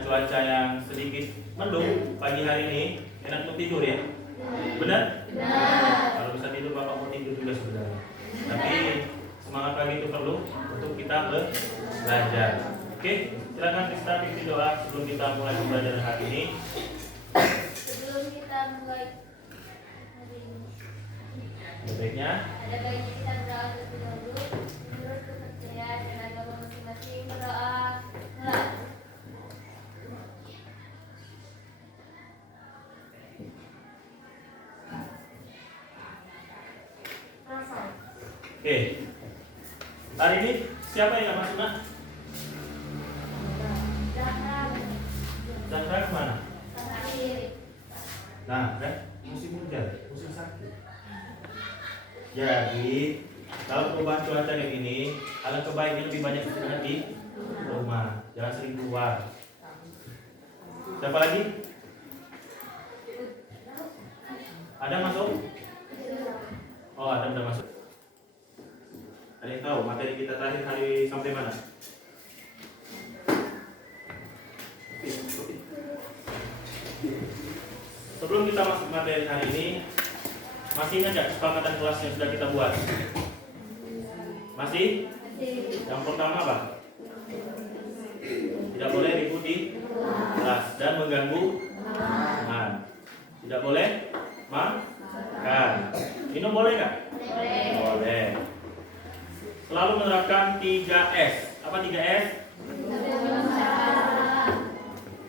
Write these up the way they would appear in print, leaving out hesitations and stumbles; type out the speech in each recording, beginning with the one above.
dengan cuaca yang sedikit mendung pagi hari ini, enak untuk tidur ya? Benar? Benar. Kalau bisa tidur, Bapak mau tidur juga sebenarnya. Tapi semangat pagi itu perlu untuk kita belajar. Oke, silakan kita ikuti doa sebelum kita mulai pembelajaran hari ini. Sebelum kita mulai hari ini, Baiknya, ada baiknya kita berdoa terlebih dahulu. Menurut kepercayaan dan agama masing-masing, berdoa mulai. oke. Hari ini siapa yang masuk, Nak? Zahra kemana? Nah, kan musim hujan, musim sakit. Jadi, kalau perubahan cuaca kayak gini, alangkah baiknya lebih banyak istirahat di rumah, jangan sering keluar. Siapa lagi? Ada masuk? Oh, ada udah masuk. Ada yang tahu materi kita terakhir hari sampai mana? Sebelum kita masuk materi hari ini, masih ingat nggak kesepakatan kelas yang sudah kita buat? Masih? Yang pertama apa? Tidak boleh ribut di kelas dan mengganggu teman. Tidak boleh makan. Minum boleh nggak? Boleh. Selalu menerapkan 3S. Apa 3S?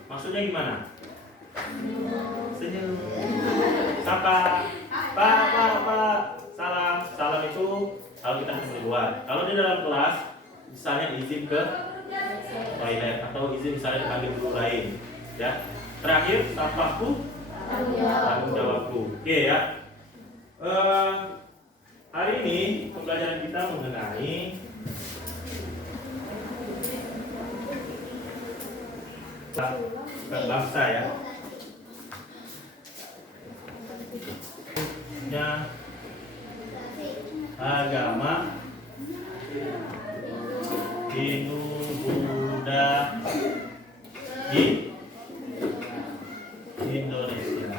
Maksudnya gimana? Senyum. Sapa. Pak. Salam. Salam itu kalau kita di luar. Kalau di dalam kelas, misalnya izin ke toilet atau izin misalnya dipanggil guru lain. Ya. Terakhir, sapaku, tanggung jawabku. Oke ya. Hari ini pembelajaran kita mengenai bangsa ya. Agama Hindu, Buddha di Indonesia.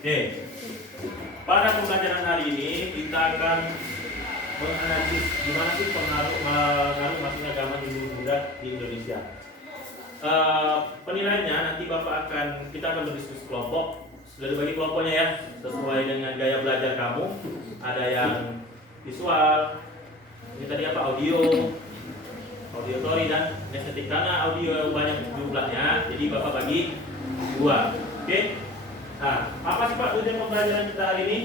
Oke, pada pembelajaran hari ini kita akan menganalisis gimana sih pengaruh masuk agama Hindu Buddha di Indonesia. Penilaiannya nanti kita akan berdiskusi kelompok. Sudah dibagi kelompoknya ya, sesuai dengan gaya belajar kamu. Ada yang visual, ini tadi apa, auditory dan estetik. Karena audio banyak jumlahnya, jadi Bapak bagi dua. Oke. Nah, apa sih Pak tujuan pembelajaran kita hari ini?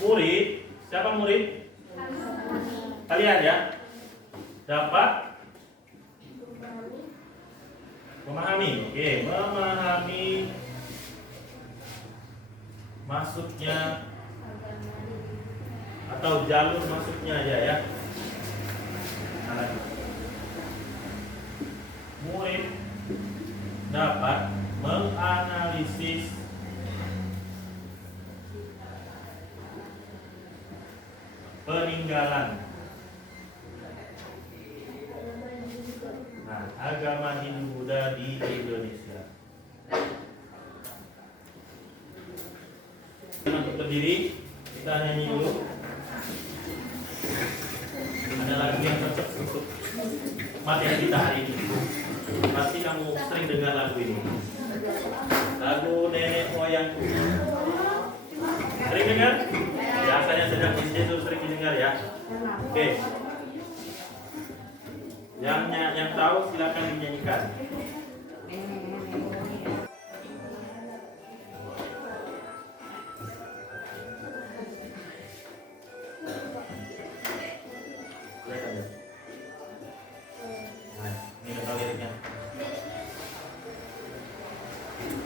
Murid, siapa murid? Kalian ya, dapat memahami. Oke, memahami masuknya atau jalur masuknya aja ya. Murid dapat menganalisis peninggalan agama Hindu Buddha di Indonesia. Untuk berdiri, kita nyanyi dulu. Ada lagu yang cocok untuk materi kita hari ini. Pasti kamu sering dengar lagu ini. Lagu nenek moyangku. Sering dengar? Biasanya sedang di situ sering didengar ya. Oke. Yang tahu silakan dinyanyikan. Ini tahu liriknya.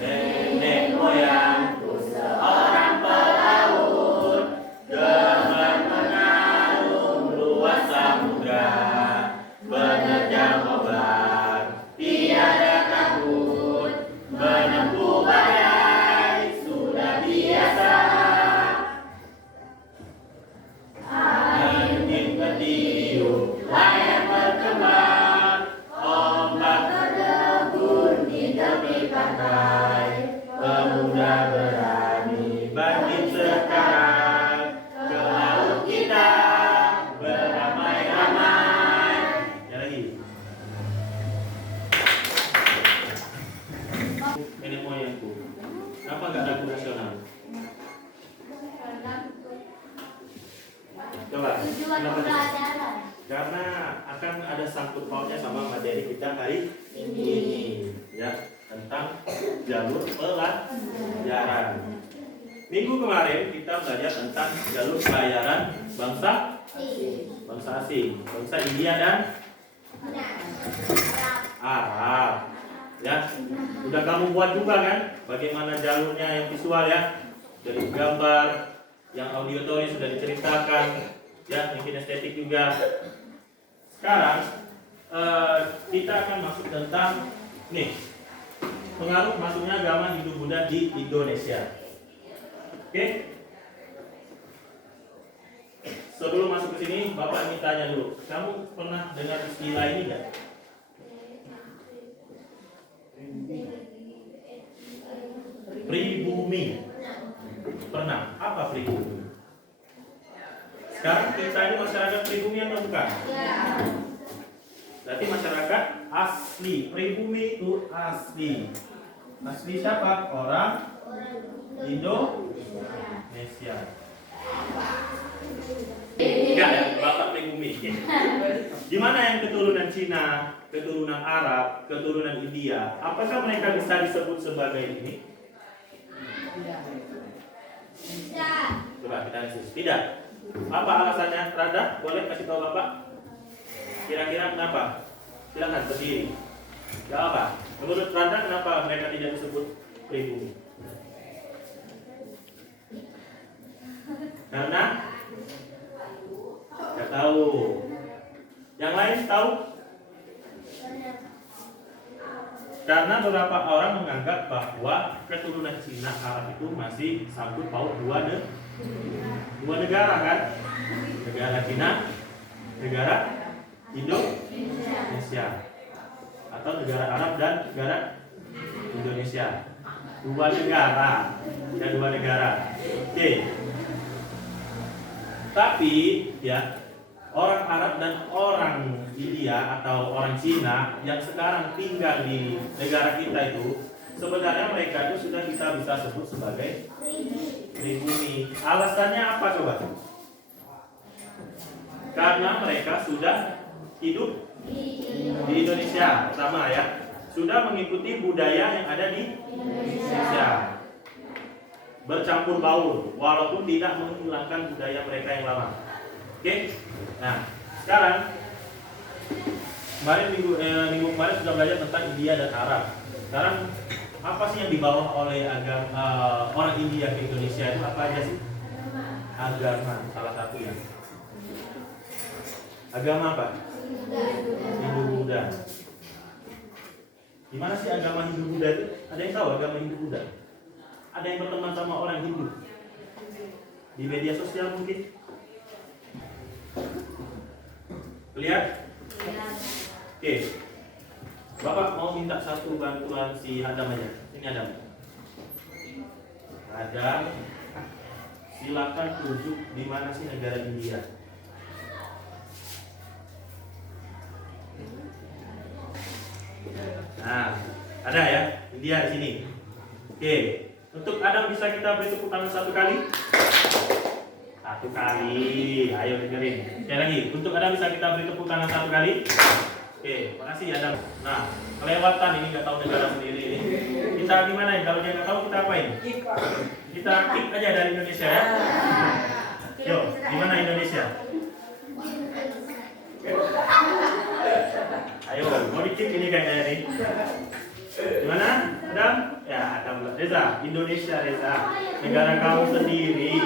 Nenek moyangku seorang pelaut, gerbang mengarung luas samudra, benerjang ombak, tiada pembelajaran. Karena akan ada sangkut pautnya sama materi kita hari ini, ya, tentang jalur pelayaran. Minggu kemarin kita belajar tentang jalur pelayaran bangsa asing, bangsa India dan Arab. Ya, udah kamu buat juga kan? Bagaimana jalurnya yang visual ya, dari gambar, yang auditory sudah diceritakan, ya, yang kinestetik juga. Sekarang kita akan masuk tentang nih pengaruh masuknya agama Hindu-Buddha di Indonesia. Oke? Sebelum masuk ke sini, Bapak ini tanya dulu. Kamu pernah dengar istilah ini nggak? Pribumi. Pernah? Apa pribumi? Sekarang kita ini masyarakat pribumi atau bukan? Berarti masyarakat asli. Pribumi itu asli. Asli siapa? Orang Indonesia. Enggak ya, Bapak pribumi. Gimana yang keturunan Cina, keturunan Arab, keturunan India? Apakah mereka bisa disebut sebagai ini? Coba kita lihat. Tidak. Apa alasannya? Rada, boleh kasih tahu Bapak? Kira-kira kenapa? Silakan berdiri. Gak apa. Menurut Rada, kenapa mereka tidak disebut pribumi? Karena nggak tahu. Yang lain tahu? Karena beberapa orang menganggap bahwa keturunan Cina Arab itu masih sangkut paut dua negara kan? Negara Cina, negara Indonesia, atau negara Arab dan negara Indonesia. Dua negara, ya, dua negara. Oke. Tapi ya, orang Arab dan orang India atau orang Cina yang sekarang tinggal di negara kita itu, sebenarnya mereka itu sudah kita bisa sebut sebagai pribumi. Alasannya apa coba? Karena mereka sudah hidup di Indonesia, pertama ya, sudah mengikuti budaya yang ada di Indonesia. Bercampur baur, walaupun tidak menghilangkan budaya mereka yang lama. Oke? Nah, sekarang minggu kemarin sudah belajar tentang India dan Arab. Sekarang apa sih yang dibawa oleh orang India ke Indonesia itu apa aja sih? Agama, salah satunya. Agama apa? Hindu-Buddha. Gimana sih agama Hindu-Buddha itu? Ada yang tahu agama Hindu-Buddha? Ada yang berteman sama orang Hindu? Di media sosial mungkin? Lihat? Oke. Bapak mau minta satu bantuan si Adam aja. Ini Adam. Adam, silakan tunjuk di mana sih negara India. Nah, ada ya, India di sini. Oke. Untuk Adam bisa kita beri tepuk tangan satu kali? Satu kali. Ayo dengerin. Sekali lagi. Untuk Adam bisa kita beri tepuk tangan satu kali? Oke, makasih Adam. Nah, kelewatan ini nggak tahu negara sendiri ini. Kita gimana ya? Kalau dia nggak tahu kita apain? Kita kick aja dari Indonesia ya. Yo, gimana Indonesia? Ayo, mau di-kick ini kayaknya nih. Gimana? Adam? Ya, Adam. Reza, Indonesia Reza. Negara kamu sendiri.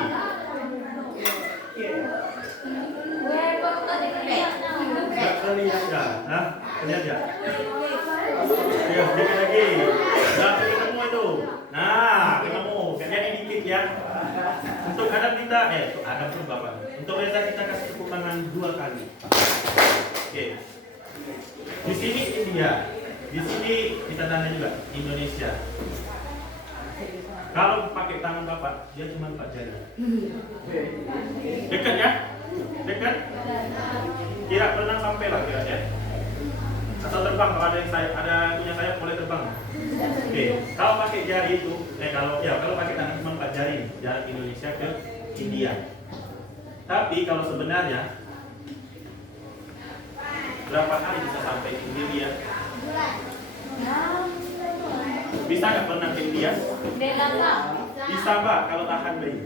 Gak terlihat ya? Hah? Terlihat ya? Ayo, sedikit lagi. Udah ketemu itu. Nah, ketemu. Kayaknya ini dikit ya. Untuk Adam kita, Adam pun Bapak. Untuk Reza kita kasih tepuk tangan 2 kali. Oke. Di sini India. Di sini kita tanda juga Indonesia. Kalau pakai tangan Bapak, dia cuma 4 jari. Dekat ya? Dekat? Kira pernah sampai lah kira ya? Atau terbang, kalau ada yang punya sayap boleh terbang. Oke. Kalau pakai jari itu, kalau pakai tangan cuma 4 jari, jarak Indonesia ke India. Tapi kalau sebenarnya berapa hari bisa sampai ke India? Bisa nggak berenang ke India? Bisa Pak, kalau tahan bayi.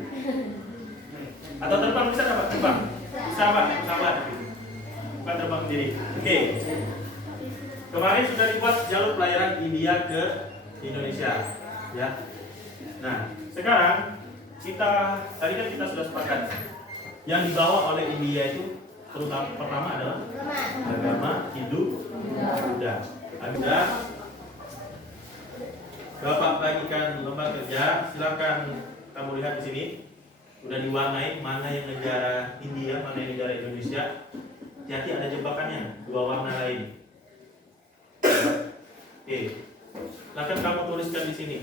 Atau terbang bisa nggak Pak? Terbang? Bisa Pak, pesawat. Bukan terbang sendiri. Oke. Kemarin sudah dibuat jalur pelayaran India ke Indonesia, ya. Nah, sekarang tadi kan kita sudah sepakat yang dibawa oleh India itu terutama pertama adalah agama Hindu, Buddha. Ada Bapak bagikan lembar kerja, silakan kamu lihat di sini. Udah diwarnai mana yang negara India, mana yang negara Indonesia. Hati-hati ada jebakannya, dua warna lain. Oke, silakan kamu tuliskan di sini.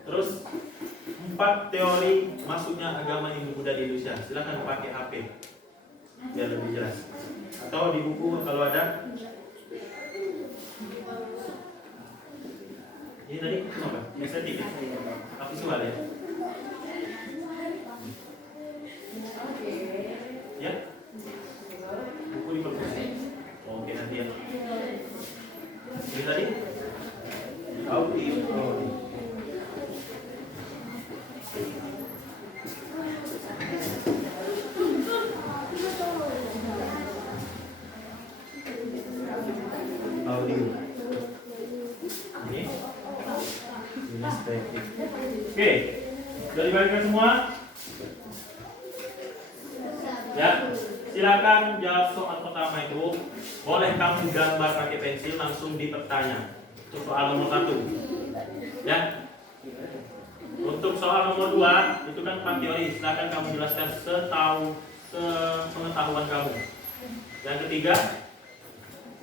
Terus 4 teori masuknya agama Hindu Buddha di Indonesia. Silakan pakai HP biar lebih jelas. Atau di buku kalau ada. Ini tadi apa? Estetik ya? Visual ya? Ya? Buku di perpus. Oke nanti ya. Ini tadi? Audio. Audio. Ini estetik. Oke, sudah dibagikan semua? Ya, silakan jawab soal pertama itu. Boleh kamu gambar pakai pensil langsung di pertanyaan. Untuk soal nomor 1. Ya. Untuk soal nomor 2 itu kan empat teori. Silakan kamu jelaskan sepengetahuan kamu. Yang ketiga,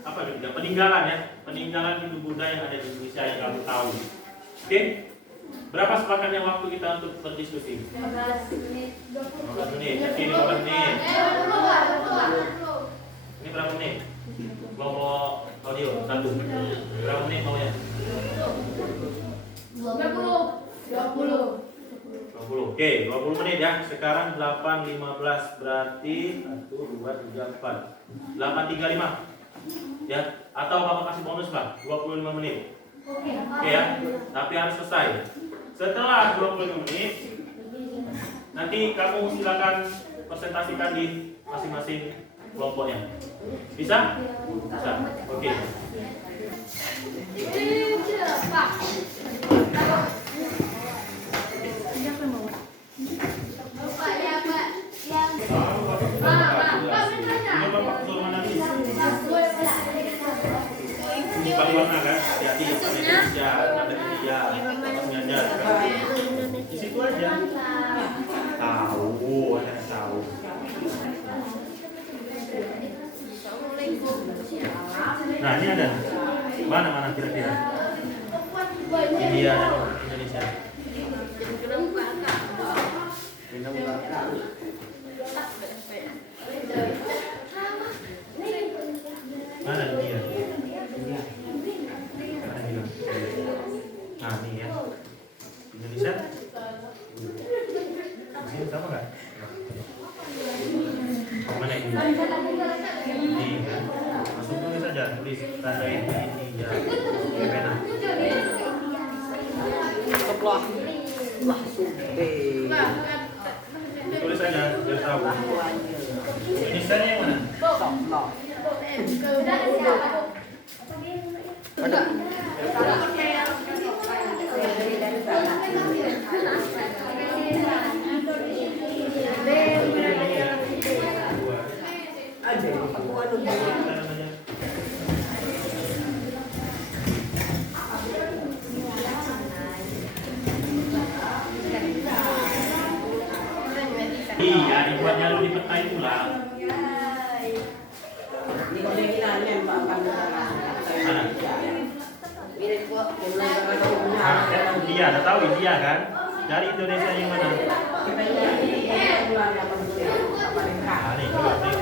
apa ketiga? Peninggalan ya. Peninggalan Hindu Buddha yang ada di Indonesia yang kamu tahu. Oke? Berapa sepakatnya waktu kita untuk berdiskusi? 15 menit. 15 menit. Oke, 15 menit. Ini berapa menit? Kelompok audio 1. Berapa menit maunya? 20. Oke, 20 menit ya. Sekarang 8.15 berarti 1, 2, 3, 4. 8.35. Ya, atau Bapak kasih bonus Pak, 25 menit. Oke ya, tapi harus selesai. Setelah 25 menit, nanti kamu silakan presentasikan di masing-masing kelompoknya. Bisa? Bisa. Oke. Ini paling warna kan? Hati-hati Indonesia, ada India, mengajar. Di situ aja. Tahu, ada yang tahu. Nah ini ada. Mana kira-kira? India dan Indonesia. Mana India? Nah ini ya. Indonesia. Di sini sama nggak? Mana ini? Ini kan. Masuk tulis saja, tulis tandain India. Pena. Sebelah Tulis saja, biar tahu. Indonesia yang mana? Ada. Iya, dibuat jalur di peta itulah. Mana? India, ada tahu India kan? Dari Indonesia yang mana? Nah, nih, coba nih.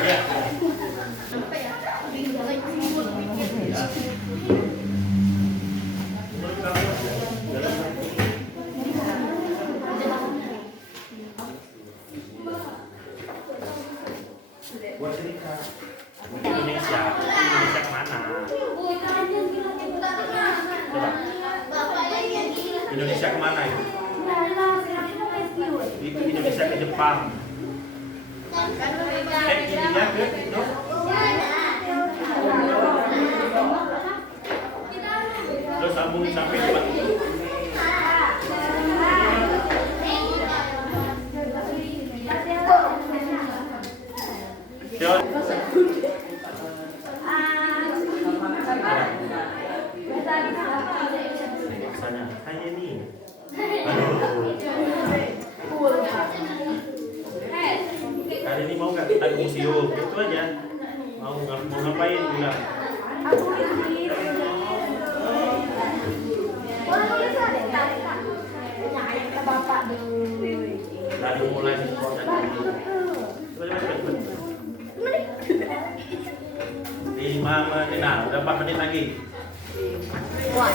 Ya. Menurut kamu, dalam Indonesia kemana itu? Itu Indonesia ke Jepang. Ininya ke Indo. Terus sambung sampai Jepang. Rasanya hanya ini. Hari ini mau nggak kita ke museum? Itu aja. Mau ngapain? Bilang. Dari mulai lima menit, nah udah 4 menit lagi. Wah.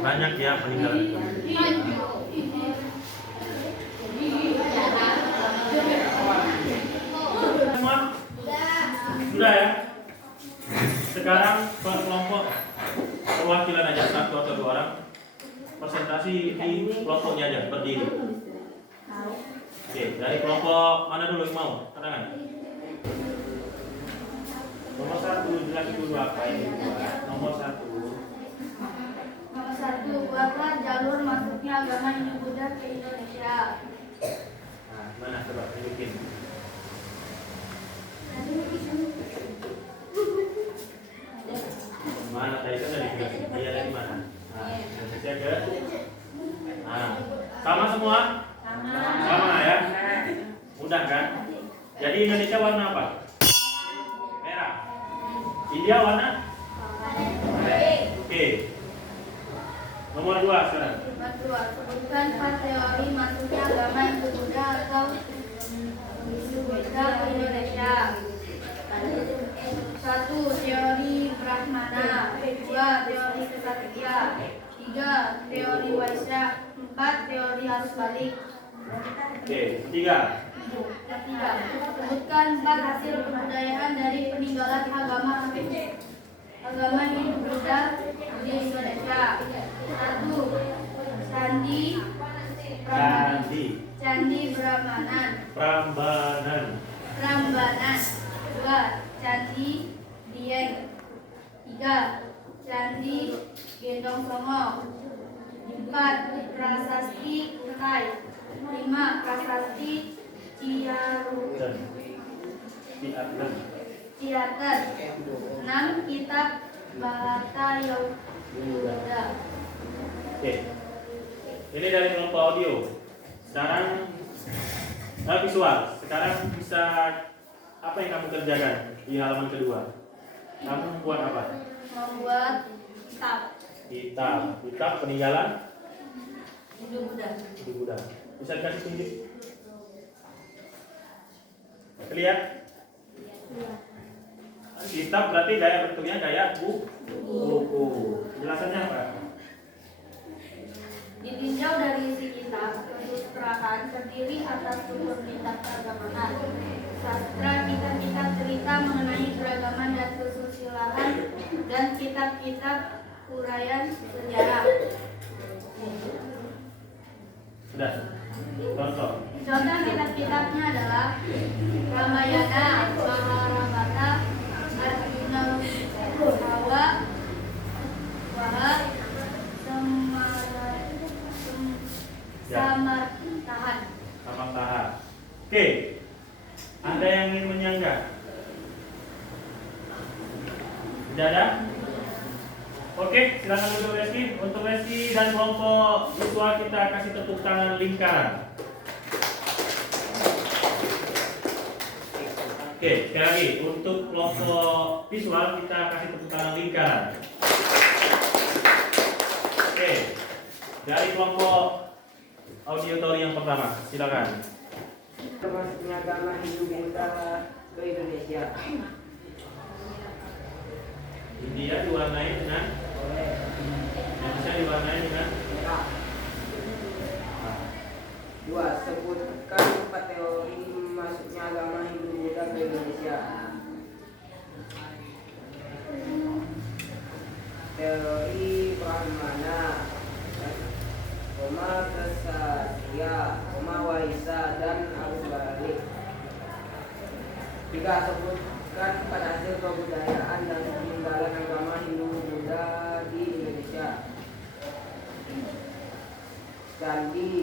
Banyak ya peninggalan. Semua sudah ya. Sekarang per kelompok perwakilan aja 1 atau 2 orang presentasi di kelompoknya aja berdiri. Oke, dari kelompok mana dulu yang mau? Tangan. Nomor 1 jelasin dulu apa ini. Nomor 1. Nomor 1, buatlah jalur masuknya agama Hindu Buddha ke Indonesia. Nah, mana coba tunjukin. Mana tadi kan dari dia dari mana? Nah, Indonesia ke. Nah, sama semua? Sama ya. Mudah kan? Jadi Indonesia warna apa? Merah. India warna? Oke. Nomor 2 sekarang. Nomor 2, sebutkan 4 teori masuknya agama Hindu Buddha atau Hindu Buddha ke Indonesia. 1. Teori Brahmana. 2. Teori Kesatria. 3. Teori Waisya. 4. Teori arus balik. Oke, 3. Ketiga, sebutkan 4 hasil kebudayaan dari peninggalan agama Hindu Buddha di Indonesia. 1. Candi Prambanan. 2. Candi Dieng. 3. Candi Gendong Songo. 4. Prasasti Kutai. 5. Prasasti Ciarudan. 6. Kitab Bharata Yoga. Oke. Ini dari kelompok audio. Sekarang visual. Sekarang bisa apa yang kamu kerjakan di halaman kedua? Kamu membuat apa? Membuat Kitab peninggalan Hindu Buddha. Bisa dikasih tunjuk? Lihat. Kitab berarti gaya bentuknya gaya buku. Penjelasannya apa? Ditinjau dari isi kitab, kesusastraan terdiri atas unsur kitab keagamaan, sastra, kitab-kitab cerita mengenai keragaman dan kesusilaan, dan kitab-kitab uraian sejarah. Sudah. Contoh. Contoh kitab-kitabnya adalah Ramayana, Mahabharata, Arjuna, Hawa, Waha, Samartahan. Oke. Ada yang ingin menyanggah? Tidak ada? Oke, silakan duduk Reski. Untuk Reski dan kelompok visual kita kasih tepuk tangan lingkaran. Oke, sekali lagi untuk kelompok visual kita kasih tepuk tangan lingkaran. Dari kelompok auditori yang pertama, silakan. Termasuknya agama Hindu Buddha ke Indonesia. India diwarnai dengan Indonesia diwarnai dengan Merah. 2. Sebutkan 4 teori masuknya agama Hindu Buddha ke Indonesia. Teori Brahmana, Kesatria, Waisa, dan arus balik. 3. Sebutkan 4 hasil kebudayaan dan peninggalan agama Hindu Buddha di Indonesia. Candi,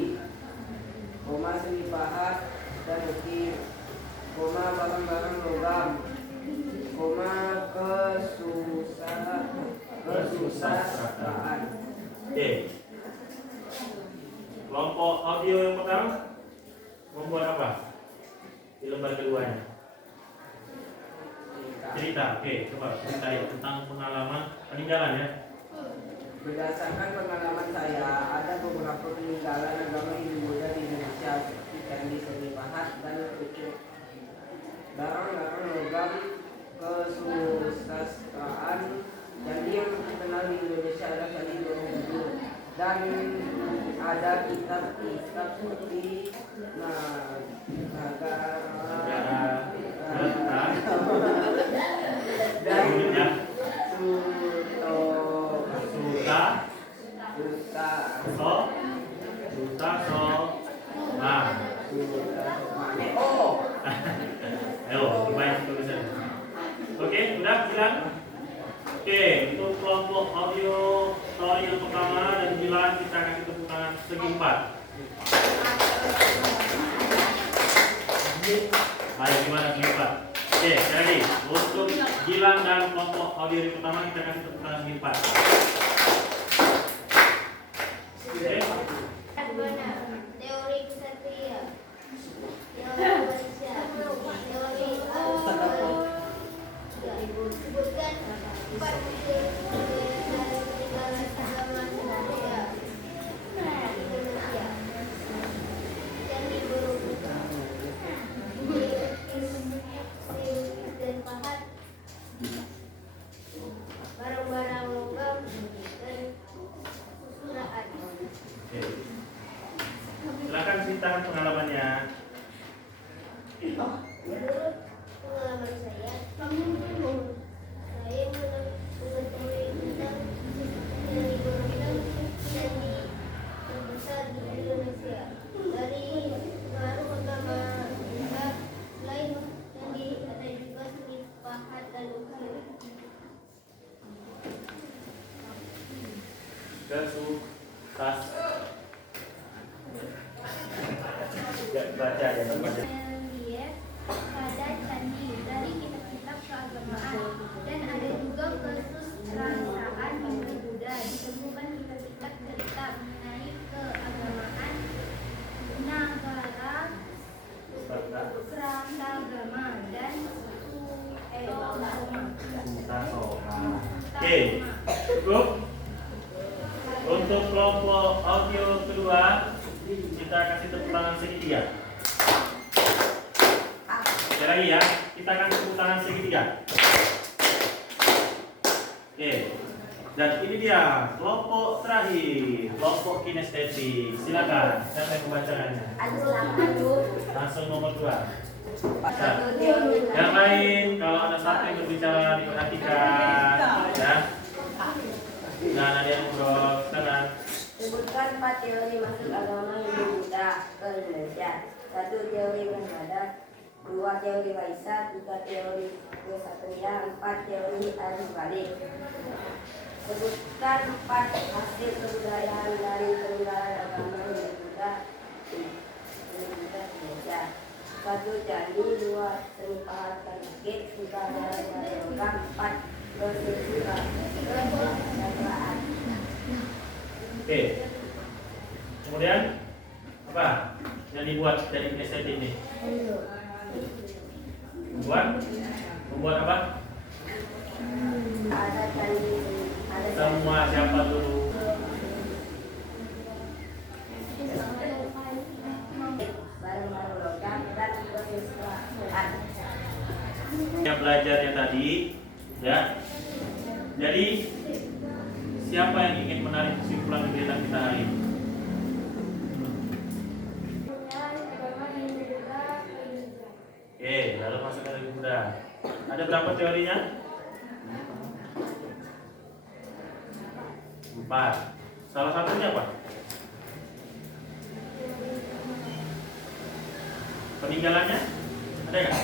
seni pahat dan ukir, barang-barang logam, kesusastraan. Oke. Kelompok audio yang pertama membuat apa? Di lembar keduanya. Cerita. Oke, coba cerita ya tentang pengalaman peninggalan ya. Berdasarkan pengalaman saya, ada beberapa peninggalan agama Hindu Buddha di Indonesia seperti candi seni pahat dan ukir, barang-barang logam, kesusastraan. Candi yang terkenal di Indonesia adalah Candi Borobudur, dan ada kitab-kitab seperti Ayo, gimana tulisan? Oke, udah bilang. Oke, untuk kelompok audio story yang pertama dan bilang kita kasih tepuk tangan segi 4. Ayo gimana segi 4? Oke, sekali lagi untuk Gilang dan kelompok audio yang pertama kita kasih tepuk tangan segi 4. Oke. Teori kesatria, teori Waisa, teori sebutkan 4 hasil peninggalan agama Indonesia. Candi Borobudur, dan pahat, barang-barang logam, dan susuraan. Oke. Silakan cerita pengalamannya. Menurut pengalaman saya mengetahui tentang Candi Borobudur, candi terbesar di Indonesia. Dari pengaruh agama Buddha, selain candi ada juga seni pahat dan ukir. Kesusastraan. Baca ya, baca. Relief pada candi dari kitab-kitab keagamaan, dan ada juga kesusastraan Hindu Buddha. Ditemukan kitab-kitab cerita mengenai keagamaan Nagara Krantagama dan Suetoma. Oke, cukup. Untuk kelompok audio kedua kita kasih tepuk tangan segitiga. Sekali lagi ya, kita akan tepuk tangan segitiga. Oke, dan ini dia kelompok terakhir, kelompok kinestetik. Silakan, siapa yang membacakannya? Langsung nomor 2. Yang lain, kalau ada satu yang berbicara diperhatikan, ya. Dan ada yang ngobrol, silakan. Sebutkan 4 teori masuk agama Hindu Buddha ke Indonesia. 1 teori Brahmana, 2 teori Waisa, 3 teori Kesatria, 4 teori arus balik. Sebutkan 4 hasil kebudayaan dari peninggalan agama Hindu Buddha di Indonesia. 1 candi, 2 seni pahat dan ukir, 3 barang-barang logam, 4 kesusastraan. Oke. Kemudian apa yang dibuat dari estetik ini? Membuat apa? Ada candi, ada Semua siapa dulu? belajarnya tadi, ya. Jadi siapa yang ingin menarik kesimpulan kegiatan kita hari ini? Oke, lalu masuk ke Hindu Buddha. Ada berapa teorinya? 4. Salah satunya apa? Peninggalannya? Ada nggak?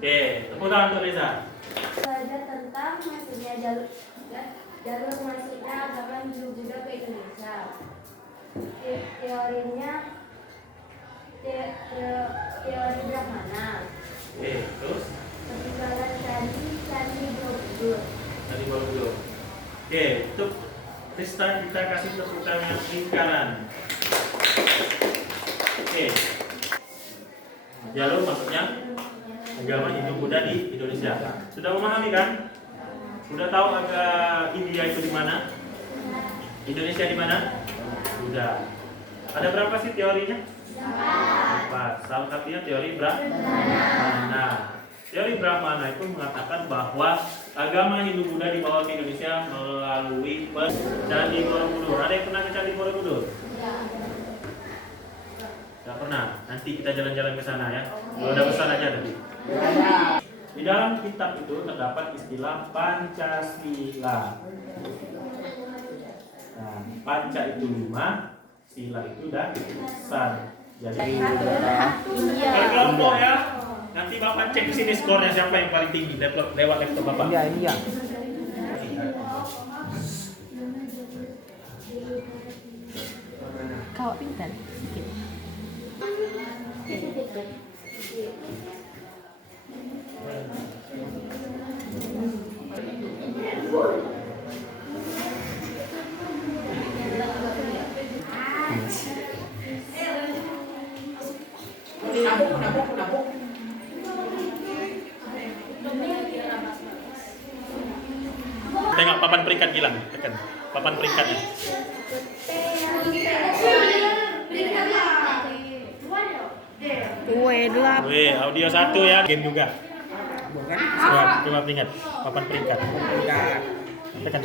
Oke, tepuk tangan untuk Reza. Belajar tentang masuknya jalur masuknya agama Hindu Buddha ke Indonesia. Teorinya teori Brahmana. Oke, terus? Peninggalan Candi Borobudur. Tadi baru dulu. Oke, untuk Kristen kita kasih tepuk tangan lingkaran. Oke. Jalur maksudnya agama Hindu Buddha di Indonesia. Sudah memahami kan? Sudah tahu agama India itu di mana? Indonesia di mana? Sudah. Ada berapa sih teorinya? 4. Salah satunya teori Brahmana. Teori Brahmana itu mengatakan bahwa agama Hindu Buddha dibawa ke Indonesia melalui Candi Borobudur. Ada yang pernah ke Candi Borobudur? Tidak pernah. Nanti kita jalan-jalan ke sana ya. Kalau udah pesan aja tadi. Di dalam kitab itu terdapat istilah Pancasila. Nah, Panca itu 5, sila itu dasar. Jadi kelompok ya. Nanti Bapak cek di sini skornya siapa yang paling tinggi lewat laptop Bapak. Iya. Kau pintar. Tengok papan peringkat hilang, tekan papan peringkatnya. Wih, audio 1 ya, game juga. Coba peringkat, papan peringkat. Tekan.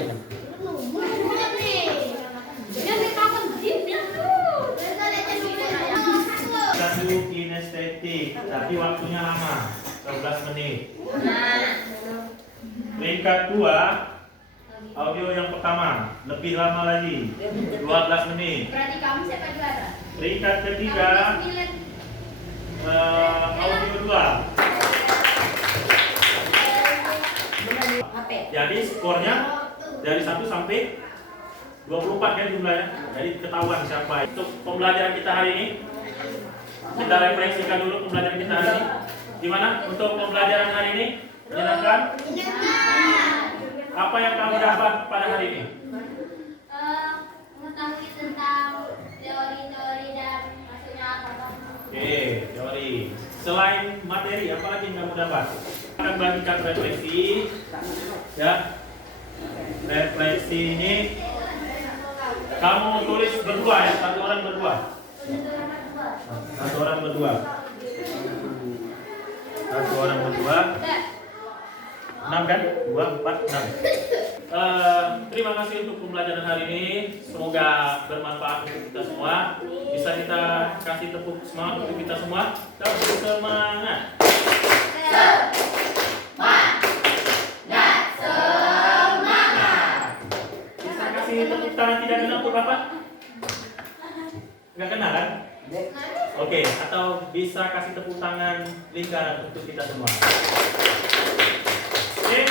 Satu kinestetik, tapi waktunya lama, 12 menit. Peringkat 2, audio yang pertama, lebih lama lagi, 12 menit. Berarti kamu siapa juara? Peringkat ketiga, audio 2. Jadi skornya dari 1 sampai 24 kan jumlahnya. Jadi ketahuan siapa. Untuk pembelajaran kita hari ini, kita refleksikan dulu pembelajaran kita hari ini. Gimana untuk pembelajaran hari ini? Menyenangkan? Apa yang kamu dapat pada hari ini? Mengetahui tentang teori-teori dan maksudnya apa? Oke, teori. Selain materi, apa lagi yang kamu dapat? Akan bagikan refleksi, ya. Refleksi ini kamu tulis berdua ya, satu orang berdua. 6 kan? 2, 4, 6. Terima kasih untuk pembelajaran hari ini. Semoga bermanfaat untuk kita semua. Bisa kita kasih tepuk semangat untuk kita semua. Tepuk semangat. Bisa kasih tepuk tangan tidak kena untuk Bapak? Nggak kena kan? Oke, atau bisa kasih tepuk tangan lingkaran untuk kita semua. Oke,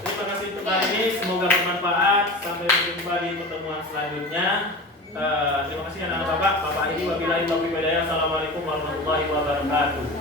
terima kasih untuk hari ini. Semoga bermanfaat. Sampai berjumpa di pertemuan selanjutnya. Terima kasih anak-anak Bapak. Bapak ini wabillahi taufiq wal hidayah. Assalamualaikum warahmatullahi wabarakatuh.